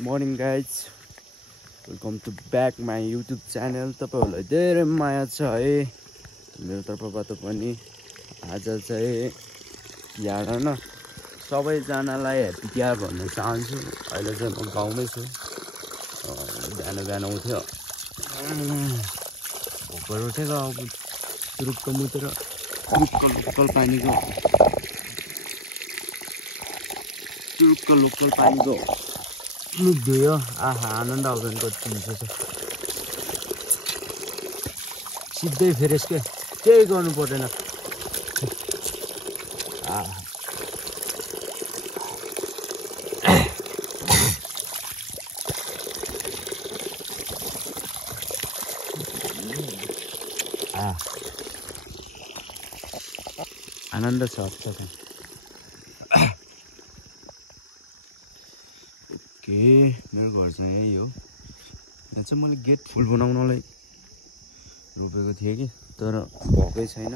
Morning guys, welcome to back my YouTube channel. तपाईहरुलाई धेरै माया छ है मेरो तर्फबाट पनि। आज चाहिँ तिहार हैन, सबैजनालाई ह्यापी तिहार भन्न चाहन्छु। अहिले चाहिँ म गाउँमै छु। बिहान उठ्यो, भोकर उठेको, अब चुरुक्क मुतेर लोकल पानीको मुख धोयो। आहा, आनन्द आउँदैन कति चिसो छ। सिधै फ्रेस के केही गर्नु पर्दैन। आनन्द छ। मेरो घर चाहिँ यही हो। यहाँ चाहिँ मैले गेट फुल बनाउनलाई रोपेको थिएँ कि, तर भएकै छैन।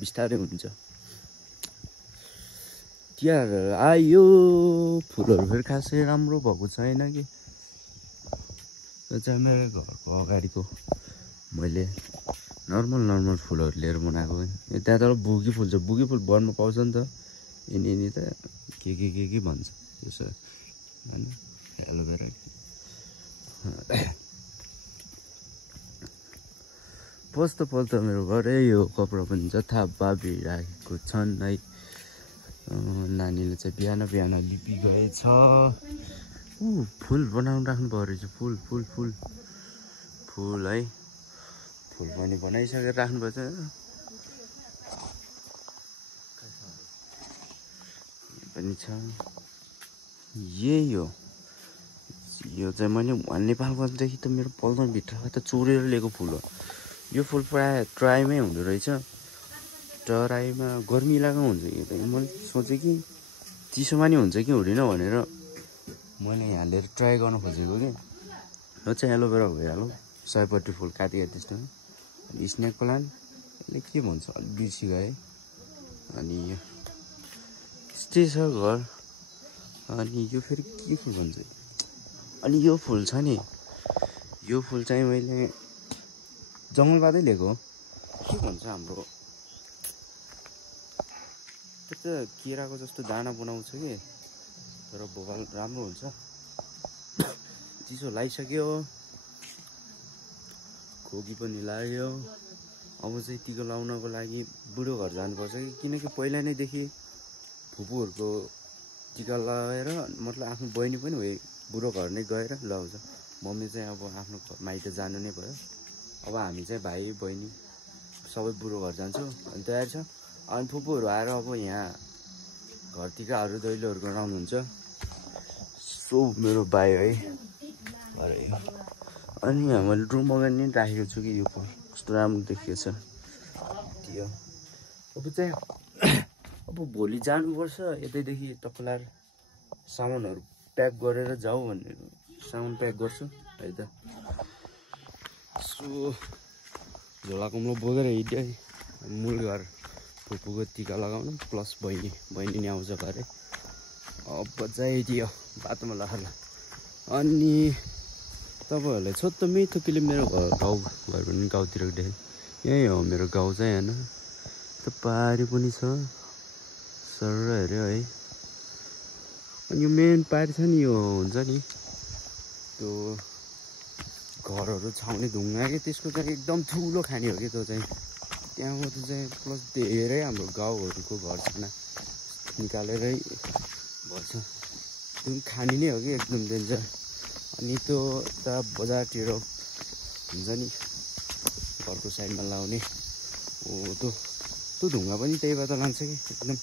बिस्तारै हुन्छ। तिहार आयो, फुलहरू फेरि खासै राम्रो भएको छैन कि। त्यो चाहिँ मेरो घरको अगाडिको मैले नर्मल फुलहरू लिएर बनाएको। त्यहाँ तर बुगी फुल छ। बुगी फुल बन्नु पाउँछ नि त। यिनी त के भन्छ त्यसो हैन, एलोभेरा। पोल्त मेरो घरै यो कपडा पनि जथाभावी राखेको छन् है। नानीले चाहिँ बिहान लिपि गएछ। फुल बनाउनु राख्नु पर्यो रहेछ। फुल है, फुल पनि बनाइसकेर राख्नुपर्छ। पनि छ यही हो। यो चाहिँ मैले नेपालकोदेखि त मेरो पल्दनभित्र त चोरेर लिएको फुल हो। यो फुल प्रायः ट्राईमै हुँदो रहेछ। ट्राईमा गर्मी इलाका हुन्छ कि, मैले सोचेँ कि चिसोमा नि हुन्छ कि हुँदैन भनेर मैले यहाँ लिएर ट्राई गर्न खोजेको कि। यो चाहिँ एलोभेरा भइहाल्यो। सयपत्री फुल काटी त्यस्तो। अनि स्नेक प्लान्ट, यसले के भन्छ अलिक बिर्सी गए। अनि यो यस्तै छ घर। अनि यो फेरि के फुल भन्छ। अनि यो फुल छ नि, यो फुल चाहिँ मैले जङ्गलबाटै लिएको हो। के भन्छ हाम्रो त्यो त केराको जस्तो दाना बनाउँछ कि, तर भोकाल राम्रो हुन्छ। चिसो लगाइसक्यो, खोकी पनि लाग्यो। अब चाहिँ टिका लाउनको लागि बुढो घर जानुपर्छ कि, किनकि पहिला नैदेखि फुपूहरूको टिका लगाएर, मतलब आफ्नो बहिनी पनि हो बुढो घर नै गएर लगाउँछ। मम्मी चाहिँ अब आफ्नो माइत जानु नै भयो। अब हामी चाहिँ भाइ बहिनी सबै बुढो घर जान्छौँ। अनि तयार छ। अनि फुपूहरू आएर अब यहाँ घर टिकाहरू दैलोहरू गराउनुहुन्छ। सो मेरो भाइ है। अनि यहाँ मैले ड्रुम बगान नि राखेको छु कि। यो फुल कस्तो राम्रो देखिएको छ त्यो। अब चाहिँ अब भोलि जानुपर्छ यतैदेखि तकलार सामानहरू प्याक गरेर जाऊ भनेर सामान प्याक गर्छु है त। सो झोला कुम्लो बोकेर हिँड्यो मूल घर फुपूको टिका लगाउनु, प्लस बहिनी नि आउँछ घरै। अब चाहिँ त्यो बाटोमा ल। अनि तपाईँहरूलाई छोटो मिठो मेरो घर पनि गाउँतिर देखेँ। यही हो मेरो गाउँ चाहिँ होइन। त पारी पनि छ सर हेऱ्यो है। अनि यो मेन पारी छ नि, यो हुन्छ नि त्यो घरहरू छाउने ढुङ्गा कि, त्यसको चाहिँ एकदम ठुलो खानी हो कि त्यो चाहिँ। त्यहाँको चाहिँ प्लस धेरै हाम्रो गाउँहरूको घरसँग निकालेरै भर्छ। त्यो खानी नै हो कि एकदम डेन्जर। अनि त्यो त बजारतिर हुन्छ नि घरको साइडमा लाउने हो, त्यो ढुङ्गा पनि त्यहीबाट लान्छ कि। एकदम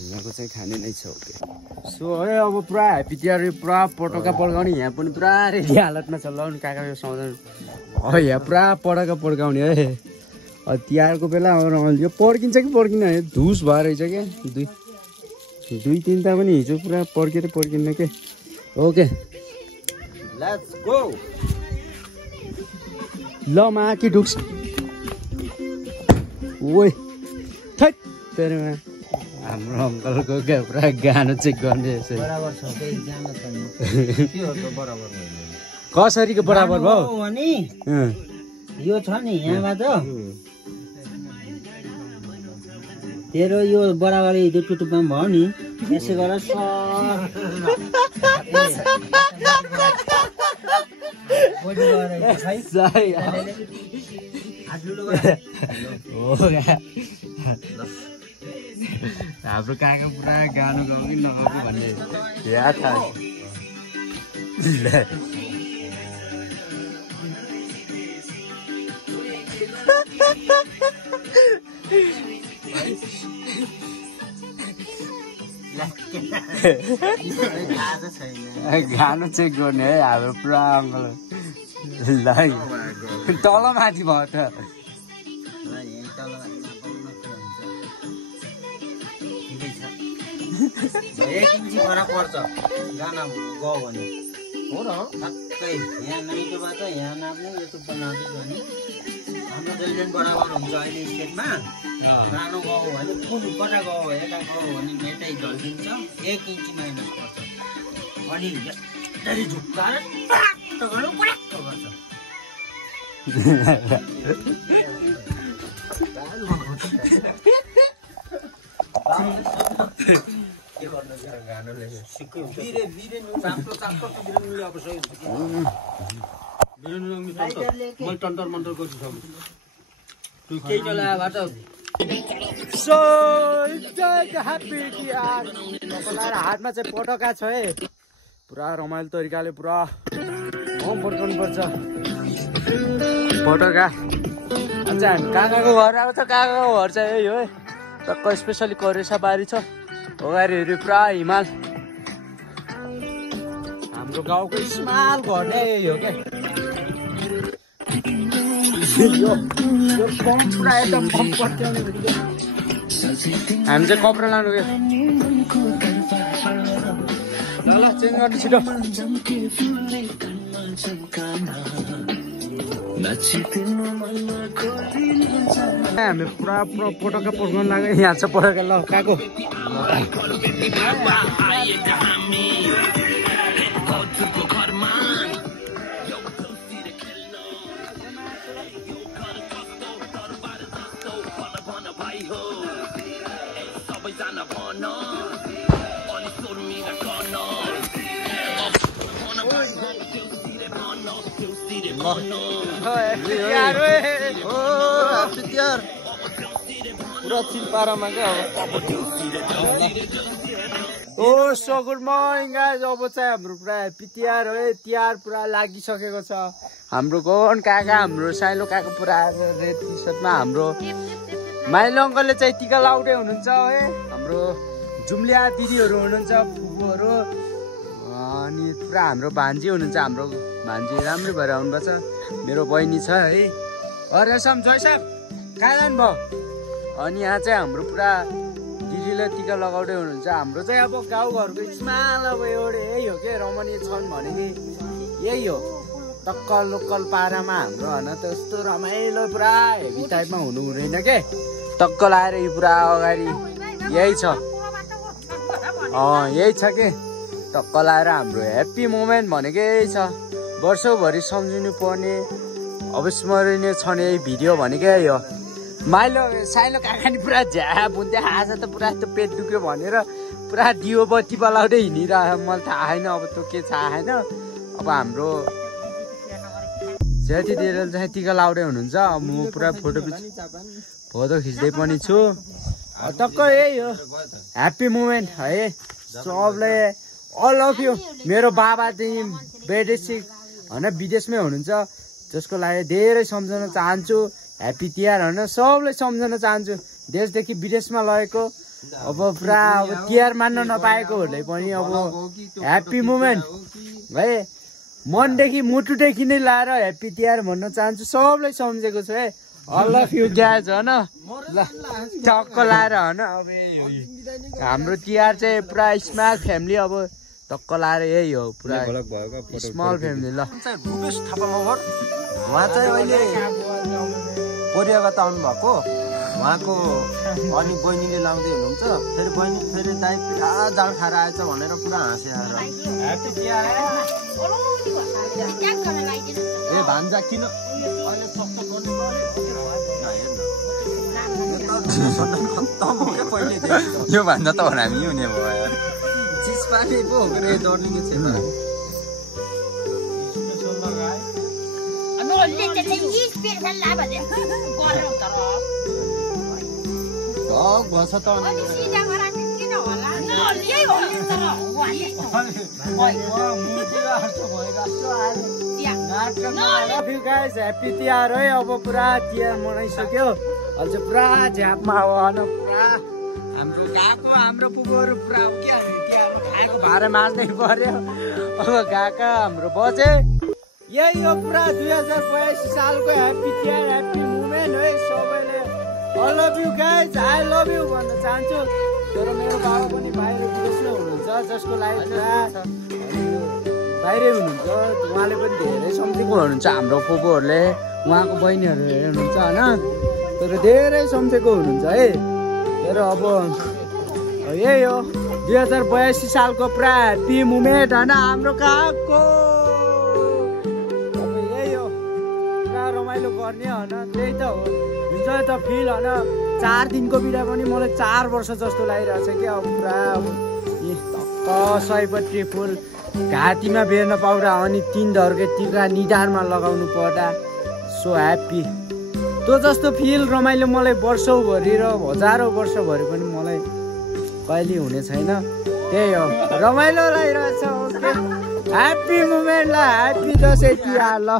ढुङ्गाको चाहिँ खाने नै छ। ओके सो है, अब पुरा ह्याप्पी तिहार, पुरा पटका पड्काउने। यहाँ पनि पुरा रेडी हालतमा छ। लाउनु काका यो साउन्ड यहाँ पुरा पटका पड्काउने है। तिहारको बेला यो पड्किन्छ कि पड्किन, धुस भएर रहेछ क्या। दुई तिनवटा पनि हिजो पुरा पड्किन्न के। Okay let's go. ल माकी ढुक्स। ओइ थैट तेरेमा हाम्रो अङ्कलको क्या पुरा गानो चेक गर्ने बराबर छ केही गानो छैन के हो त बराबर होइन कसरीको बराबर भयो भने यो छ नि यहाँबाट तेरो यो बराबर यो टुटुपमा भयो नि यसै गरेर हाम्रो काका पुरा गानो गाउँ कि नगाउँ भन्ने याद थाहा गानो चेक गर्ने है हाम्रो पुरा अङ्कल ल तल माथि भयो त फरक पर्छ गाना गाउँ भने हो र ठ्याक्कै यहाँ नाइटोबाट यहाँ नाप्ने युट्युबमा नाप्ने भने हाम्रो जहिले बराबर हुन्छ अहिले स्टेटमा सानो गाउँ भने कुन कता गाउँ यता गाउँ भने यतै ढल्किन्छ 1 इन्ची माइनस पर्छ अनि यसरी झुक्काएर प्राप्त गर्नु पराक्क गर्छ हातमा चाहिँ पटका छ है पुरा रमाइलो तरिकाले पुरा फर्काउनु पर्छ पटका अच्छा हामी काकाको घर आएको छ काकाको घर चाहिँ यही हो है टक्क स्पेसली करेसा बारी छ अगाडिहरू पुरा हिमाल हाम्रो गाउँको स्माल घर नै यही हो क्या हामी चाहिँ कपडा लानु गयो ल चेन्ज गर्नु छिटो हामी पुरा पुरा पटक्का पड्काउनु लाग्यो यहाँ छ पटक्का ल काको सो गुड मर्निङ गाइज अब चाहिँ हाम्रो पुरा ह्याप्पी तिहार हो है तिहार पुरा लागिसकेको छ हाम्रो गौन काका हाम्रो साइलो काका पुरा रेड टी सर्टमा हाम्रो माइलो अङ्कलले चाहिँ टिका लाउँदै हुनुहुन्छ है हाम्रो जुम्लिया दिदीहरू हुनुहुन्छ फुपूहरू अनि पुरा हाम्रो भान्जी हुनुहुन्छ हाम्रो भान्जी राम्रै भएर आउनुभएको छ मेरो बहिनी छ है अरेसम जयसाब कहाँ जानुभयो अनि यहाँ चाहिँ हाम्रो पुरा दिदीले टिका लगाउँदै हुनुहुन्छ हाम्रो चाहिँ अब गाउँघरको स्माल अब एउटै यही हो क्या रमणीय छन् भने कि यही हो टक्क लोकल पारामा हाम्रो होइन त्यस्तो रमाइलो पुरा हेभी टाइपमा हुनु हुँदैन के टक्क लाएर पुरा अगाडि यही छ यही छ के टक्क लाएर हाम्रो ह्याप्पी मोमेन्ट भनेको यही छ वर्षौभरि सम्झिनु पर्ने अविस्मरणीय छ नि भिडियो भनेको यही हो माइलो साइलो काका नि पुरा झ्याप हुन्थ्यो आज त पुरा त्यो पेट दुख्यो भनेर पुरा दियो बत्ती बलाउँदै हिँडिरह्यो मलाई थाहा छैन अब त्यो के थाहा छैन अब हाम्रो ज्याति दिएर चाहिँ टिका लाउँदै हुनुहुन्छ अब म पुरा फोटो खिच्दै पनि छु टक्क यही हो ह्याप्पी मोमेन्ट है सबले अल अफ यु मेरो बाबा चाहिँ बेडेसिक होइन विदेशमै हुनुहुन्छ जसको लागि धेरै सम्झन चाहन्छु ह्याप्पी तिहार होइन सबले सम्झन चाहन्छु देशदेखि विदेशमा लगेको अब पुरा अब तिहार मान्न नपाएकोहरूले पनि अब ह्याप्पी मोमेन्ट है मनदेखि मुटुदेखि नै लाएर ह्याप्पी तिहार भन्न चाहन्छु सबले सम्झेको छु है अल अफ यु ग्याज होइन ल टक्क लाएर होइन अब हाम्रो तिहार चाहिँ पुरा स्माल फ्यामिली अब टक्क लाएर यही हो पुरा स्मल फ्यामिली ल भूपेश थापा मगर उहाँ चाहिँ अहिले कोरियाबाट आउनु भएको उहाँको अनि बहिनीले लाउँदै हुनुहुन्छ फेरि बहिनी फेरि दाइ पुरा जाल खाएर आएछ भनेर पुरा हाँसे आएर ए भान्जा किन अहिले सस्तो गर्नु यो भन्दा त हामी हुने भयो चिज पानी पो हो के डर्लिने छैन भछ त ह्याप्पी तिहार है अब पुरा तिहार मनाइसक्यो अहिले चाहिँ पुरा झ्यापमा हो हाम्रो गएको हाम्रो पुगोहरू पुरा हो क्या तिहारमा खाएको भाडा माझ्नै पर्यो अब गएको हाम्रो बजे यही हो पुरा 2082 सालको ह्याप्पी तिहार ह्याप्पी मुमेन्ट है सबैले I love you guys I love you भन्न चाहन्छु तर मेरो बाबा पनि बाहिर विदेशमै हुनुहुन्छ जसको लागि बाहिरै हुनुहुन्छ उहाँले पनि धेरै सम्झेको हुनुहुन्छ हाम्रो फुपूहरूले उहाँको बहिनीहरू हेर्नुहुन्छ होइन तर धेरै सम्झेको हुनुहुन्छ है तर अब यही हो 2082 सालको पुरा ह्याप्पी मुमेन्ट होइन हाम्रो कहाँको अब यही हो पुरा रमाइलो गर्ने होइन त्यही त हो इन्जोय त फिल होइन 4 दिनको बिदा पनि मलाई 4 वर्ष जस्तो लागिरहेछ क्या अब पुरा अब टक्क सयपत्री फुल घाँटीमा बेर्न पाउँदा अनि 3 धर्के टिका निधारमा लगाउनु पर्दा सो ह्याप्पी त्यो जस्तो फिल रमाइलो मलाई वर्षौभरि र हजारौँ वर्षभरि पनि मलाई कहिले हुने छैन त्यही हो रमाइलो लागिरहेछ ओके ह्याप्पी मुमेन्टलाई ह्याप्पी दसैँ तिहार ल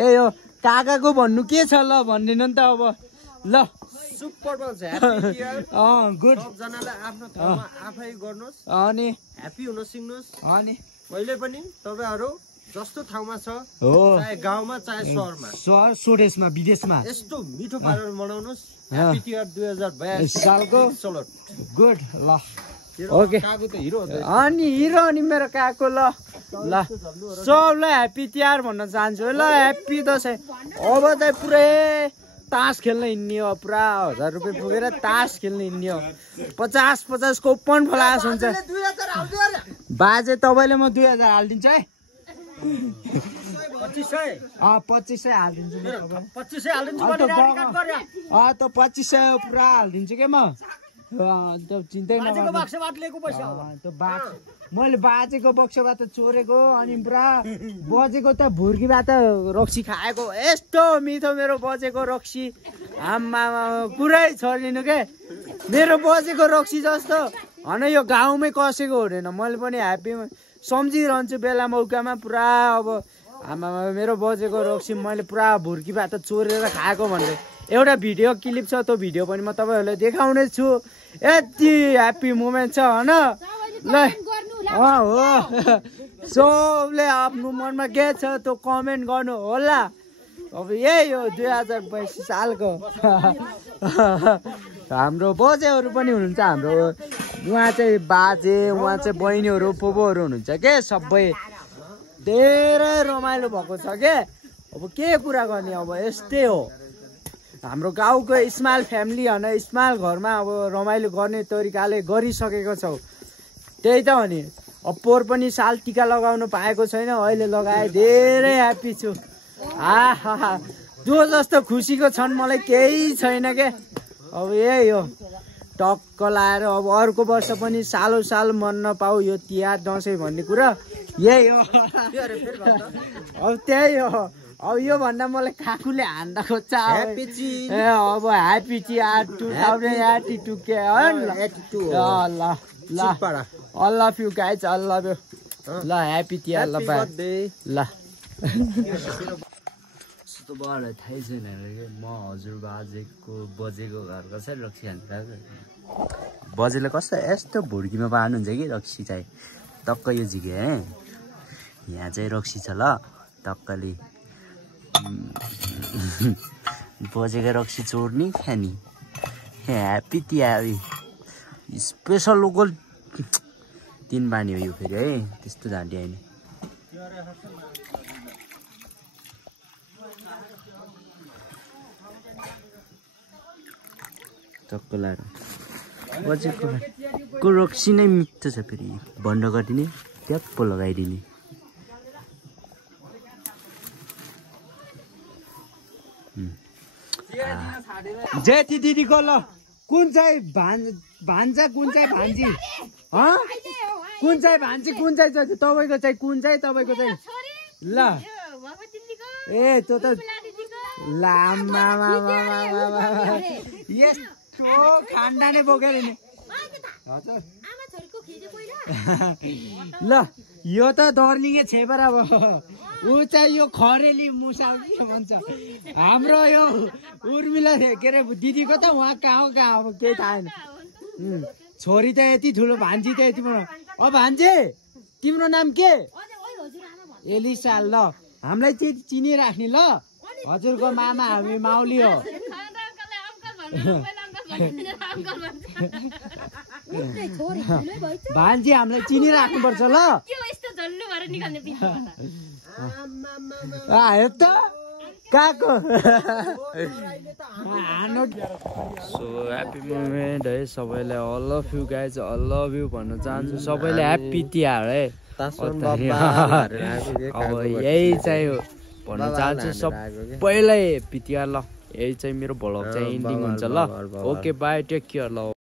यही हो काकाको भन्नु के छ ल भनिदिनु नि त अब ल super balls happy Tihar good सबजनालाई आफ्नो ठाउँमा आफै गर्नुहोस् अनि ह्याप्पी हुन सिक्नुहोस् अनि कहिले पनि तपाईहरु जस्तो ठाउँमा छ हो चाहे गाउँमा चाहे शहरमा स्वदेशमा विदेशमा यस्तो मिठो पारेर मनाउनुस् ह्याप्पी तिहार 2082 सालको सलोट गुड ल ओके कागु त हिरो अनि हिरो अनि मेरो काको ल ल सबलाई ह्याप्पी तिहार भन्न चाहन्छु ल ह्याप्पी दसैँ अब चाहिँ पुरै तास खेल्न हिँड्ने हो पुरा 1000 रुपियाँ पुगेर तास खेल्न हिँड्ने हो 50 को ओपन फ्लास हुन्छ बाजे तपाईँले म 2000 हालिदिन्छु है 2500 हालिदिन्छु त 2500 पुरा हालिदिन्छु क्या म चिन्तै मैले बाजेको बक्सबाट चोरेको अनि पुरा बजेको त भुर्कीबाट रक्सी खाएको यस्तो मिठो मेरो बजेको रक्सी आम्मा पुरै छोडिदिनु के मेरो बजेको रक्सी जस्तो होइन यो गाउँमै कसेको हुँदैन मैले पनि ह्याप्पी सम्झिरहन्छु बेला मौकामा पुरा अब आमा मेरो बजेको रक्सी मैले पुरा भुर्कीबाट चोरेर खाएको भन्दै एउटा भिडियो क्लिप छ त्यो भिडियो पनि म तपाईँहरूलाई देखाउने छु यति ह्याप्पी मोमेन्ट छ होइन ल हो सबले आफ्नो मनमा के छ त्यो कमेन्ट गर्नु होला अब यही हो 2082 सालको हाम्रो बजेहरू पनि हुनुहुन्छ हाम्रो उहाँ चाहिँ बाजे उहाँ चाहिँ बहिनीहरू फुपूहरू हुनुहुन्छ के सबै धेरै रमाइलो भएको छ के अब के कुरा गर्ने अब यस्तै हो हाम्रो गाउँको स्माइल फ्यामिली होइन स्माइल घरमा अब रमाइलो गर्ने तरिकाले गरिसकेको छौँ त्यही त हो नि अब पोहोर पनि साल टिका लगाउन पाएको छैन अहिले लगाए धेरै ह्याप्पी छु आहा जो जस्तो खुसीको क्षण मलाई केही छैन के अब यही हो टक्क लाएर अब अर्को वर्ष पनि सालो साल मन्न पाऊ यो तिहार दसैँ भन्ने कुरा यही हो अब त्यही हो अब यो भन्दा मलाई काकुले हान्दा खोज्छ ए अब ह्याप्पी तिहार 2082 के ल I love you guys, I love you. ल ह्याप्पी तिहार ल बाई ल तपाईँहरूलाई थाहै छैन कि म हजुर बजेको घर कसरी रक्सी खान्छ बजेले कस्तो यस्तो भुर्कीमा पार्नुहुन्छ कि रक्सी चाहिँ टक्क यो झिके है यहाँ चाहिँ रक्सी छ ल टक्कले बजेको रक्सी चोर्ने खाने ह्याप्पी तिहार स्पेसल लोकल 3 बानी हो यो फेरि है त्यस्तो झाँटी होइन चक्क लाएर बजेको को रक्सी नै मिठो छ फेरि बन्द गरिदिने ट्याप्प लगाइदिने जेठी दिदीको ल कुन चाहिँ भान्जा कुन चाहिँ भान्जी कुन चाहिँ भान्जी कुन चाहिँ तपाईँको चाहिँ कुन चाहिँ तपाईँको चाहिँ ल ए त्यो त लामा यस्तो खान्डाने बोकेर नि हजुर ल यो त दर्लिङे छेपर अब ऊ चाहिँ यो खरेली मुसा के भन्छ हाम्रो यो उर्मिला के अरे दिदीको त उहाँ कहाँ अब केही थाहा छैन छोरी त यति ठुलो भान्जी त यति अब भान्जी तिम्रो नाम के एलिसा ल हामीलाई चाहिँ चिनिराख्ने ल हजुरको मामा हामी माउली हो भान्जी हामीलाई चिनिराख्नुपर्छ ल आयो त कहाँको सो ह्याप्पी मोमेन्ट है सबैलाई all of you guys all of you भन्न चाहन्छु सबैले ह्याप्पी तिहार है अब यही चाहिँ हो भन्न चाहन्छु सबैलाई ह्याप्पी तिहार ल यही चाहिँ मेरो भ्लग चाहिँ एन्डिङ हुन्छ ल ओके बाई टेक केयर ल